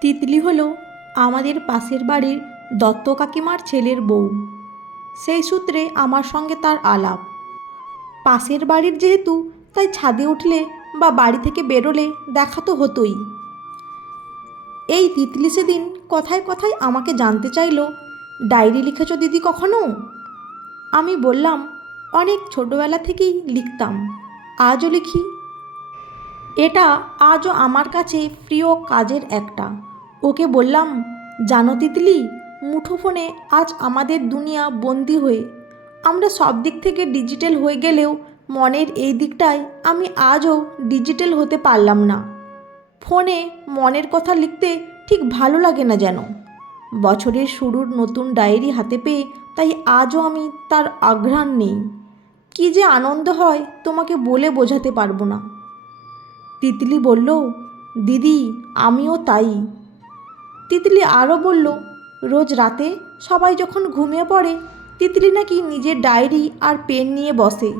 তিতলি হলো আমাদের পাশের বাড়ির দত্ত কাকিমার ছেলের বউ। সেই সূত্রে আমার সঙ্গে তার আলাপ। পাশের বাড়ির যেহেতু, তাই ছাদে উঠলে বা বাড়ি থেকে বেরোলে দেখা তো হতোই। এই তিতলি সেদিন কথায় কথায় আমাকে জানতে চাইলো, ডায়েরি লিখেছ দিদি কখনো? আমি বললাম, অনেক ছোটোবেলা থেকেই লিখতাম, আজও লিখি। এটা আজও আমার কাছে প্রিয় কাজের একটা। ওকে বললাম, জানো তিতলি, মুঠোফোনে আজ আমাদের দুনিয়া বন্দি হয়ে। আমরা সব দিক থেকে ডিজিটাল হয়ে গেলেও মনের এই দিকটায় আমি আজও ডিজিটাল হতে পারলাম না। ফোনে মনের কথা লিখতে ঠিক ভালো লাগে না যেন। বছরের শুরুর নতুন ডায়েরি হাতে পেয়ে তাই আজও আমি তার আঘ্রাণ নেই। কী যে আনন্দ হয় তোমাকে বলে বোঝাতে পারব না। তিতলি বলল, দিদি, আমিও তাই। তিতলি আরও বলল, রোজ রাতে সবাই যখন ঘুমিয়ে পড়ে, তিতলি নাকি নিজের ডায়েরি আর পেন নিয়ে বসে।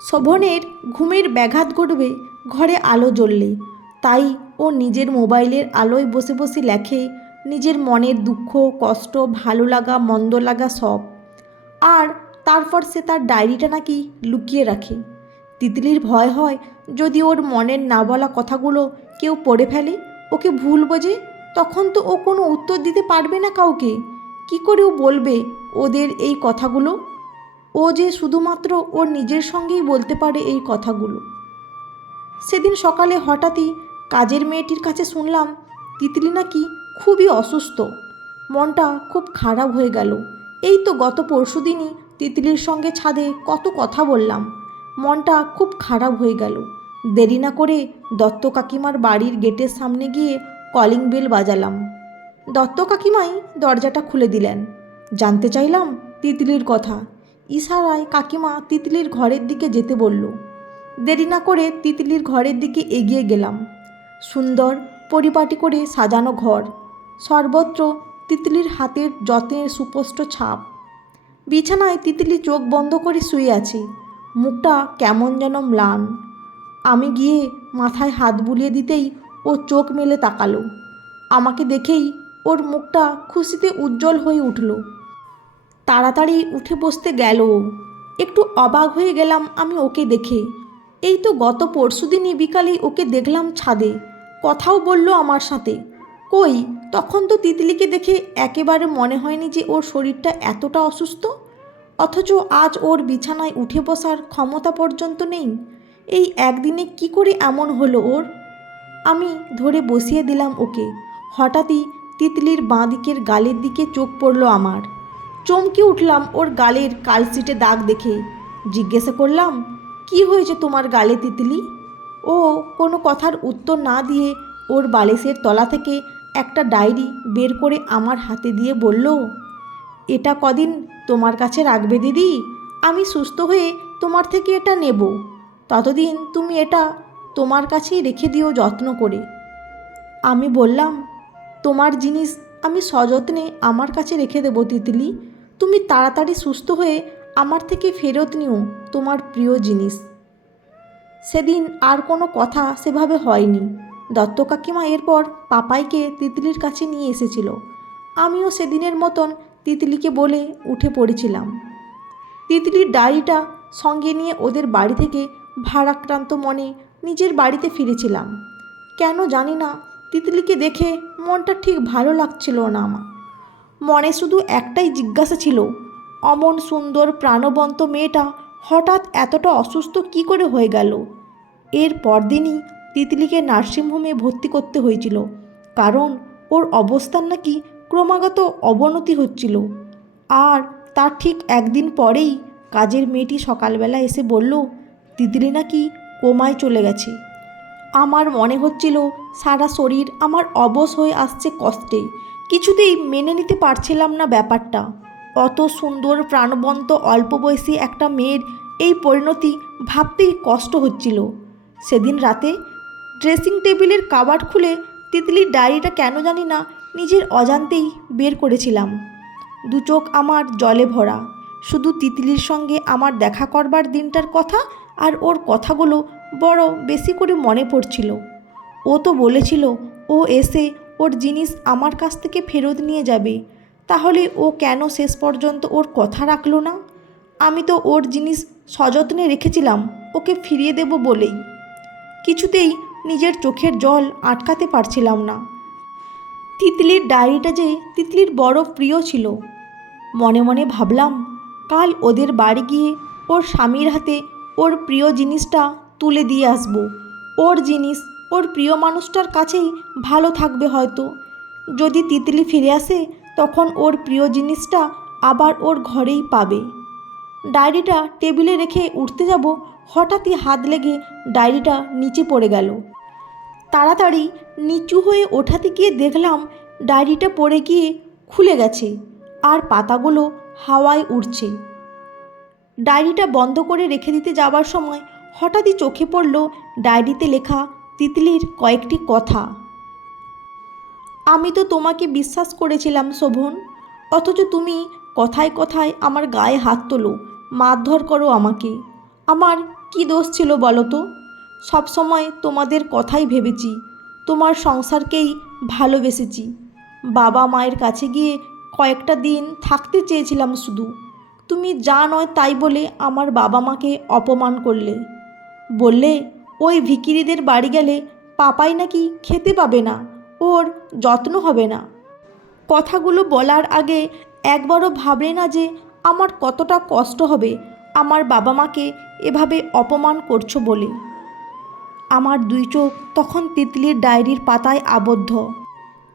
শোভনের ঘুমের ব্যাঘাত ঘটবে, ঘরে আলো জ্বললে। তাই ও নিজের মোবাইলের আলোয় বসে বসে লেখে, নিজের মনের দুঃখ, কষ্ট, ভালো লাগা, মন্দ লাগা সব। আর তারপর সে তার ডায়েরিটা নাকি লুকিয়ে রাখে। তিতলির ভয় হয়, যদি ওর মনের না বলা কথাগুলো কেউ পড়ে ফেলে, ওকে ভুল বোঝে তখন তো ও কোনো উত্তর দিতে পারবে না কাউকে। কি করে ও বলবে ওদের এই কথাগুলো? ও যে শুধুমাত্র ওর নিজের সঙ্গেই বলতে পারে এই কথাগুলো। সেদিন সকালে হঠাৎই কাজের মেয়েটির কাছে শুনলাম, তিতলি নাকি খুবই অসুস্থ। মনটা খুব খারাপ হয়ে গেল। এই তো গত পরশু দিনই তিতলির সঙ্গে ছাদে কত কথা বললাম। মনটা খুব খারাপ হয়ে গেল। দেরি না করে দত্ত কাকিমার বাড়ির গেটের সামনে গিয়ে কলিং বেল বাজালাম। দত্ত কাকিমাই দরজাটা খুলে দিলেন। জানতে চাইলাম তিতলির কথা। ইশারায় কাকিমা তিতলির ঘরের দিকে যেতে বলল। দেরি না করে তিতলির ঘরের দিকে এগিয়ে গেলাম। সুন্দর, পরিপাটি করে সাজানো ঘর। সর্বত্র তিতলির হাতের যত্নের সুপষ্ট ছাপ। বিছানায় তিতলি চোখ বন্ধ করে শুয়ে আছে। মুখটা কেমন যেন ম্লান। আমি গিয়ে মাথায় হাত বুলিয়ে দিতেই ও চোখ মেলে তাকালো। আমাকে দেখেই ওর মুখটা খুশিতে উজ্জ্বল হয়ে উঠল। তাড়াতাড়ি উঠে বসতে গেল। একটু অবাক হয়ে গেলাম আমি ওকে দেখে। এই তো গত পরশু দিনই বিকালেই ওকে দেখলাম ছাদে। কথাও বলল আমার সাথে। কই, তখন তো তিতলিকে দেখে একেবারে মনে হয়নি যে ওর শরীরটা এতটা অসুস্থ। অথচ আজ ওর বিছানায় উঠে বসার ক্ষমতা পর্যন্ত নেই। এই একদিনে কি করে এমন হলো ওর? আমি ধরে বসিয়ে দিলাম ওকে। হঠাৎই তিতলির বাঁ দিকের গালের দিকে চোখ পড়ল আমার। চমকে উঠলাম ওর গালের কালসিটে দাগ দেখে। জিজ্ঞাসা করলাম, কি হয়েছে তোমার গালে তিতলি? ও কোনো কথার উত্তর না দিয়ে ওর বালিশের তলা থেকে একটা ডায়েরি বের করে আমার হাতে দিয়ে বলল, এটা কদিন তোমার কাছে রাখবে দিদি? আমি সুস্থ হয়ে তোমার থেকে এটা নেব। ততদিন তুমি এটা তোমার কাছেই রেখে দিও যত্ন করে। আমি বললাম, তোমার জিনিস আমি সযত্নে আমার কাছে রেখে দেবো তিতলি। তুমি তাড়াতাড়ি সুস্থ হয়ে আমার থেকে ফেরত নিও তোমার প্রিয় জিনিস। সেদিন আর কোনো কথা সেভাবে হয়নি। দত্ত কাকিমা এরপর পাপাইকে তিতলির কাছে নিয়ে এসেছিল। আমিও সেদিনের মতন তিতলিকে বলে উঠে পড়েছিলাম। তিতলির ডায়েরিটা সঙ্গে নিয়ে ওদের বাড়ি থেকে ভারাক্রান্ত মনে নিজের বাড়িতে ফিরেছিলাম। কেন জানি না, তিতলিকে দেখে মনটা ঠিক ভালো লাগছিল না আমার। মনে শুধু একটাই জিজ্ঞাসা ছিল, অমন সুন্দর প্রাণবন্ত মেয়েটা হঠাৎ এতটা অসুস্থ কি করে হয়ে গেল? এর পরদিনই তিতলিকে নার্সিংহোমে ভর্তি করতে হয়েছিল, কারণ ওর অবস্থান নাকি ক্রমাগত অবনতি হচ্ছিল। আর তার ঠিক একদিন পরেই কাজের মেয়েটি সকালবেলা এসে বলল, তিতলি নাকি কোমায় চলে গেছে। আমার মনে হচ্ছিল সারা শরীর আমার অবশ হয়ে আসছে কষ্টে। কিছুতেই মেনে নিতে পারছিলাম না ব্যাপারটা। অত সুন্দর প্রাণবন্ত অল্প বয়সী একটা মেয়ের এই পরিণতি ভাবতেই কষ্ট হচ্ছিল। সেদিন রাতে ড্রেসিং টেবিলের কাবার খুলে তিতলির ডায়েরিটা কেন জানি না নিজের অজান্তেই বের করেছিলাম। দু চোখ আমার জলে ভরা। শুধু তিতলির সঙ্গে আমার দেখা করবার দিনটার কথা আর ওর কথাগুলো বড় বেশি করে মনে পড়ছিল। ও তো বলেছিল, ও এসে ওর জিনিস আমার কাছ থেকে ফেরত নিয়ে যাবে। তাহলে ও কেন শেষ পর্যন্ত ওর কথা রাখল না? আমি তো ওর জিনিস সযত্নে রেখেছিলাম, ওকে ফিরিয়ে দেব বলেই। কিছুতেই নিজের চোখের জল আটকাতে পারছিলাম না। তিতলির ডায়েরিটা যে তিতলির বড় প্রিয় ছিল। মনে মনে ভাবলাম, কাল ওদের বাড়ি গিয়ে ওর স্বামীর হাতে ওর প্রিয় জিনিসটা তুলে দিয়ে আসব। ওর জিনিস ওর প্রিয় মানুষটার কাছেই ভালো থাকবে হয়তো। যদি তিতলি ফিরে আসে, তখন ওর প্রিয় জিনিসটা আবার ওর ঘরেই পাবে। ডায়েরিটা টেবিলে রেখে উঠতে যাব, হঠাৎই হাত লেগে ডায়েরিটা নিচে পড়ে গেল। তাড়াতাড়ি নিচু হয়ে ওঠাতে গিয়ে দেখলাম ডায়েরিটা পড়ে গিয়ে খুলে গেছে, আর পাতাগুলো হাওয়ায় উড়ছে। ডায়েরিটা বন্ধ করে রেখে দিতে যাবার সময় হঠাৎই চোখে পড়ল ডায়েরিতে লেখা তিতলির কয়েকটি কথা। আমি তো তোমাকে বিশ্বাস করেছিলাম, শোভন। অথচ তুমি কথায় কথায় আমার গায়ে হাত তোলো, মারধর করো আমাকে। আমার কি দোষ ছিল বলো তো? সবসময় তোমাদের কথাই ভেবেছি, তোমার সংসারকেই ভালোবেসেছি। বাবা মায়ের কাছে গিয়ে কয়েকটা দিন থাকতে চেয়েছিলাম শুধু। তুমি যা নয় তাই বলে আমার বাবা মাকে অপমান করলে। বললে, ওই ভিকিরিদের বাড়ি গেলে পাপাই নাকি খেতে পাবে না, ওর যত্ন হবে না। কথাগুলো বলার আগে একবারও ভাবলে না যে আমার কতটা কষ্ট হবে আমার বাবা মাকে এভাবে অপমান করছ বলে। আমার দুই চোখ তখন তিতলির ডায়েরির পাতায় আবদ্ধ।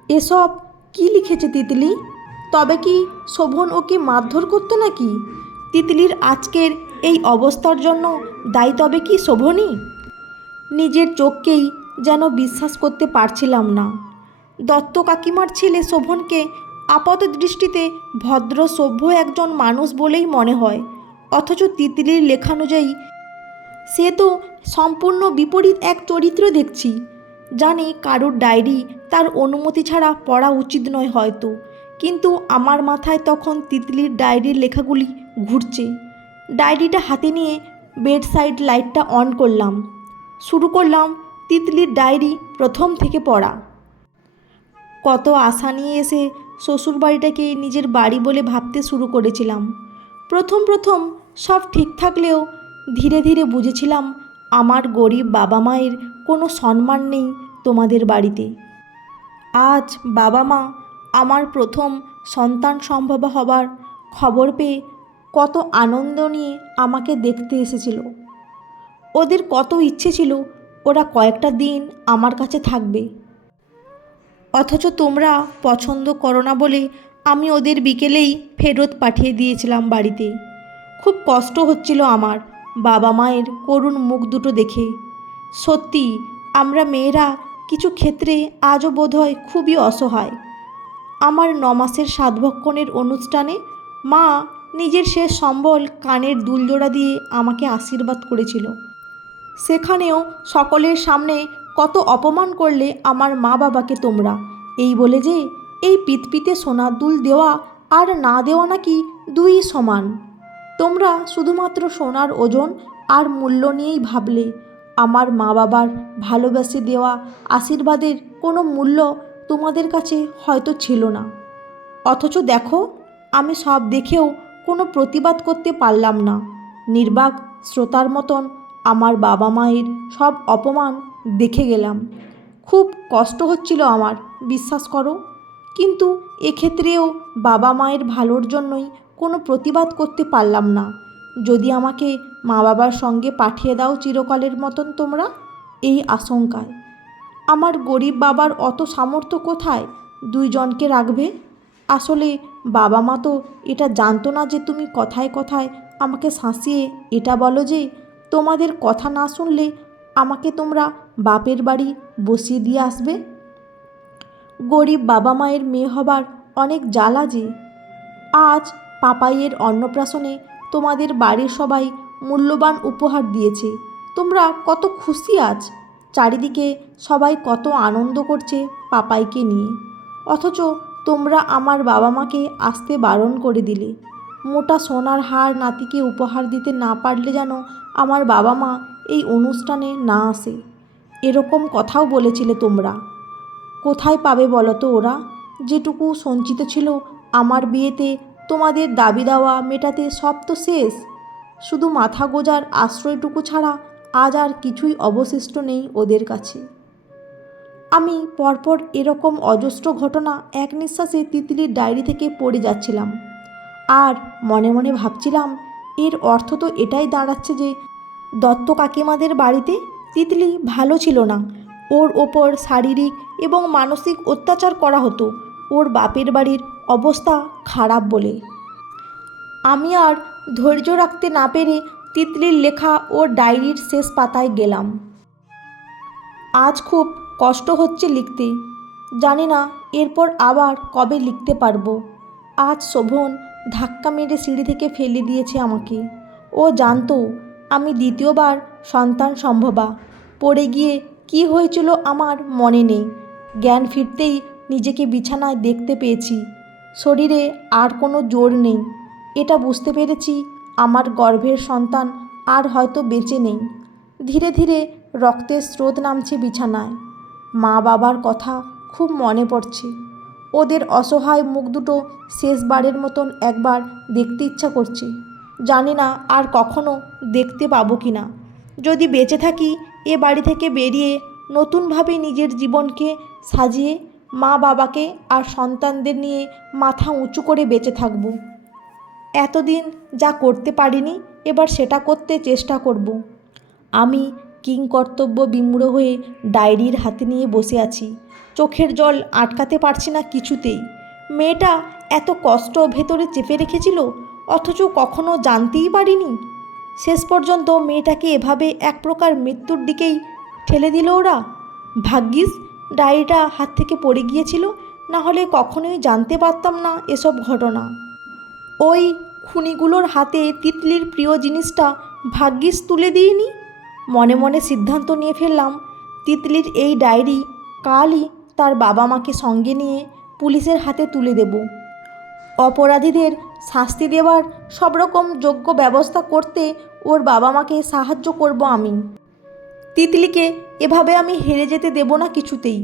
এসব কি লিখেছে তিতলি? তবে কি শোভন ওকে মারধর করতো নাকি? তিতলির আজকের এই অবস্থার জন্য দায়ী তবে কি শোভনই? নিজের চোখকেই যেন বিশ্বাস করতে পারছিলাম না। দত্ত কাকিমার ছেলে শোভনকে আপাত দৃষ্টিতে ভদ্র, সভ্য একজন মানুষ বলেই মনে হয়। অথচ তিতলির লেখানুযায়ী সে তো সম্পূর্ণ বিপরীত এক চরিত্র দেখছি। জানি কারোর ডায়েরি তার অনুমতি ছাড়া পড়া উচিত নয় হয়তো। কিন্তু আমার মাথায় তখন তিতলির ডায়েরির লেখাগুলি ঘুরছে। ডায়েরিটা হাতে নিয়ে বেড সাইড লাইটটা অন করলাম। শুরু করলাম তিতলির ডায়েরি প্রথম থেকে পড়া। কত আশা নিয়ে এসে শ্বশুর বাড়িটাকে নিজের বাড়ি বলে ভাবতে শুরু করেছিলাম। প্রথম প্রথম সব ঠিক থাকলেও ধীরে ধীরে বুঝেছিলাম আমার গরিব বাবা মায়ের কোনো সম্মান নেই তোমাদের বাড়িতে। আজ বাবা মা আমার প্রথম সন্তান সম্ভব হবার খবর পেয়ে কত আনন্দ নিয়ে আমাকে দেখতে এসেছিল। ওদের কত ইচ্ছে ছিল ওরা কয়েকটা দিন আমার কাছে থাকবে। অথচ তোমরা পছন্দ করো না বলে আমি ওদের বিকেলেই ফেরত পাঠিয়ে দিয়েছিলাম বাড়িতে। খুব কষ্ট হচ্ছিল আমার বাবা মায়ের করুণ মুখ দুটো দেখে। সত্যি, আমরা মেয়েরা কিছু ক্ষেত্রে আজও বোধহয় খুবই অসহায়। আমার নমাসের সাধভক্ষণের অনুষ্ঠানে মা নিজের শেষ সম্বল কানের দুলজোড়া দিয়ে আমাকে আশীর্বাদ করেছিল। সেখানেও সকলের সামনে কত অপমান করলে আমার মা বাবাকে তোমরা। এই বলে যে, এই পিতপিতে সোনার দুল দেওয়া আর না দেওয়া নাকি দুই সমান। তোমরা শুধুমাত্র সোনার ওজন আর মূল্য নিয়েই ভাবলে, আমার মা বাবার ভালোবেসে দেওয়া আশীর্বাদের কোনো মূল্য তোমাদের কাছে হয়তো ছিল না। অথচ দেখো, আমি সব দেখেও কোনো প্রতিবাদ করতে পারলাম না। নির্বাক শ্রোতার মতন আমার বাবা মায়ের সব অপমান দেখে গেলাম। খুব কষ্ট হচ্ছিল আমার, বিশ্বাস করো। কিন্তু এক্ষেত্রেও বাবা মায়ের ভালোর জন্যই কোনো প্রতিবাদ করতে পারলাম না। যদি আমাকে মা বাবার সঙ্গে পাঠিয়ে দাও চিরকালের মতন তোমরা, এই আশঙ্কায়। আমার গরিব বাবার অত সামর্থ্য কোথায়? দুইজনকে রাখবে? আসলে বাবা মা তো এটা জানতো না যে তুমি কথায় কথায় আমাকে শাঁসিয়ে এটা বলো যে তোমাদের কথা না শুনলে আমাকে তোমরা বাপের বাড়ি বসিয়ে দিয়ে আসবে? গরিব বাবা মায়ের মেয়ে হবার অনেক জ্বালা যে। আজ পাপাইয়ের অন্নপ্রাশনে তোমাদের বাড়ির সবাই মূল্যবান উপহার দিয়েছে। তোমরা কত খুশি আজ? চারিদিকে সবাই কত আনন্দ করছে পাপাইকে নিয়ে। অথচ তোমরা আমার বাবা মাকে আসতে বারণ করে দিলে। মোটা সোনার হার নাতিকে উপহার দিতে না পারলে যেন আমার বাবা মা এই অনুষ্ঠানে না আসে। এরকম কথাও বলেছিলে তোমরা। কোথায় পাবে বলো তো ওরা? যেটুকু সঞ্চিত ছিল আমার বিয়েতে তোমাদের দাবি দেওয়া মেটাতে সব তো শেষ। শুধু মাথা গোজার আশ্রয়টুকু ছাড়া আজ আর কিছুই অবশিষ্ট নেই ওদের কাছে। আমি পরপর এরকম অজস্র ঘটনা এক নিঃশ্বাসে তিতলির ডায়েরি থেকে পড়ে যাচ্ছিলাম। আর মনে মনে ভাবছিলাম, এর অর্থ তো এটাই দাঁড়াচ্ছে যে দত্ত কাকিমাদের বাড়িতে তিতলি ভালো ছিল না। ওর ওপর শারীরিক এবং মানসিক অত্যাচার করা হতো। ওর বাপের বাড়ির অবস্থা খারাপ বলে। আমি আর ধৈর্য রাখতে না পেরে তিতলির লেখা ও ডায়েরির শেষ পাতায় গেলাম। আজ খুব কষ্ট হচ্ছে লিখতে। জানি না এরপর আবার কবে লিখতে পারব। আজ শোভন ধাক্কা মেরে সিঁড়ি থেকে ফেলে দিয়েছে আমাকে। ও জানতো আমি দ্বিতীয়বার সন্তান সম্ভবা। পড়ে গিয়ে কি হয়েছিল আমার মনে নেই। জ্ঞান ফিরতেই নিজেকে বিছানায় দেখতে পেয়েছি। শরীরে আর কোনো জোর নেই। এটা বুঝতে পেরেছি আমার গর্ভের সন্তান আর হয়তো বেঁচে নেই। ধীরে ধীরে রক্তের স্রোত নামছে বিছানায়। মা বাবার কথা খুব মনে পড়ছে। ওদের অসহায় মুখ দুটো শেষবারের মতন একবার দেখতে ইচ্ছা করছে। জানি না আর কখনো দেখতে পাবো কি না। যদি বেঁচে থাকি, এ বাড়ি থেকে বেরিয়ে নতুনভাবে নিজের জীবনকে সাজিয়ে মা বাবাকে আর সন্তানদের নিয়ে মাথা উঁচু করে বেঁচে থাকব। এতদিন যা করতে পারিনি, এবার সেটা করতে চেষ্টা করব। আমি কিংকর্তব্য বিমূঢ় হয়ে ডায়েরির হাতে নিয়ে বসে আছি। চোখের জল আটকাতে পারছি না কিছুতেই। মেয়েটা এত কষ্ট ভেতরে চেপে রেখেছিল, অথচ কখনো জানতেই পারিনি। শেষ পর্যন্ত মেয়েটাকে এভাবে এক প্রকার মৃত্যুর দিকেই ঠেলে দিল ওরা। ভাগ্যিস, ডায়েরিটা হাত থেকে পড়ে গিয়েছিল, না হলে কখনোই জানতে পারতাম না এসব ঘটনা। ওই খুনিগুলোর হাতে তিতলির প্রিয় জিনিসটা ভাগ্যিস তুলে দিইনি? মনে মনে সিদ্ধান্ত নিয়ে ফেললাম, তিতলির এই ডায়েরি কালই তার বাবা মাকে সঙ্গে নিয়ে পুলিশের হাতে তুলে দেব। অপরাধীদের শাস্তি দেওয়ার সব রকম যোগ্য ব্যবস্থা করতে ওর বাবা মাকে সাহায্য করব আমি। তিতলিকে এভাবে আমি হেরে যেতে দেব না কিছুতেই।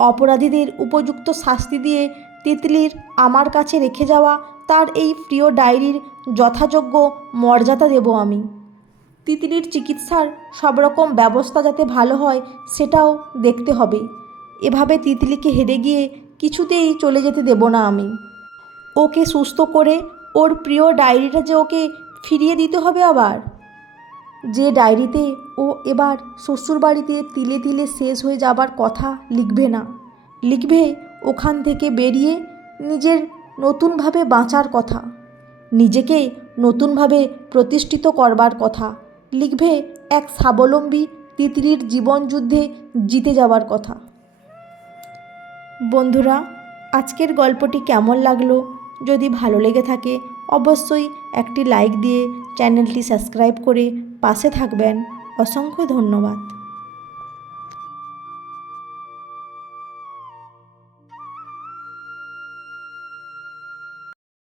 অপরাধীদের উপযুক্ত শাস্তি দিয়ে তিতলির আমার কাছে রেখে যাওয়া তার এই প্রিয় ডায়েরির যথাযোগ্য মর্যাদা দেব আমি। তিতলির চিকিৎসার সব রকম ব্যবস্থা যাতে ভালো হয়, সেটাও দেখতে হবে। এভাবে তিতলিকে হেরে গিয়ে কিছুতেই চলে যেতে দেব না আমি। ওকে সুস্থ করে ওর প্রিয় ডায়েরিটা যে ওকে ফিরিয়ে দিতে হবে আবার? যে ডায়েরিতে ও এবার শ্বশুরবাড়িতে তিলে তিলে শেষ হয়ে যাবার কথা লিখবে না। লিখবে ওখান থেকে বেরিয়ে নিজের নতুনভাবে বাঁচার কথা। নিজেকে নতুনভাবে প্রতিষ্ঠিত করবার কথা। লিখবে এক স্বাবলম্বী তিতলির জীবনযুদ্ধে জিতে যাওয়ার কথা। বন্ধুরা, আজকের গল্পটি কেমন লাগল? যদি ভালো লেগে থাকে, অবশ্যই একটি লাইক দিয়ে চ্যানেলটি সাবস্ক্রাইব করে পাশে থাকবেন। অসংখ্য ধন্যবাদ।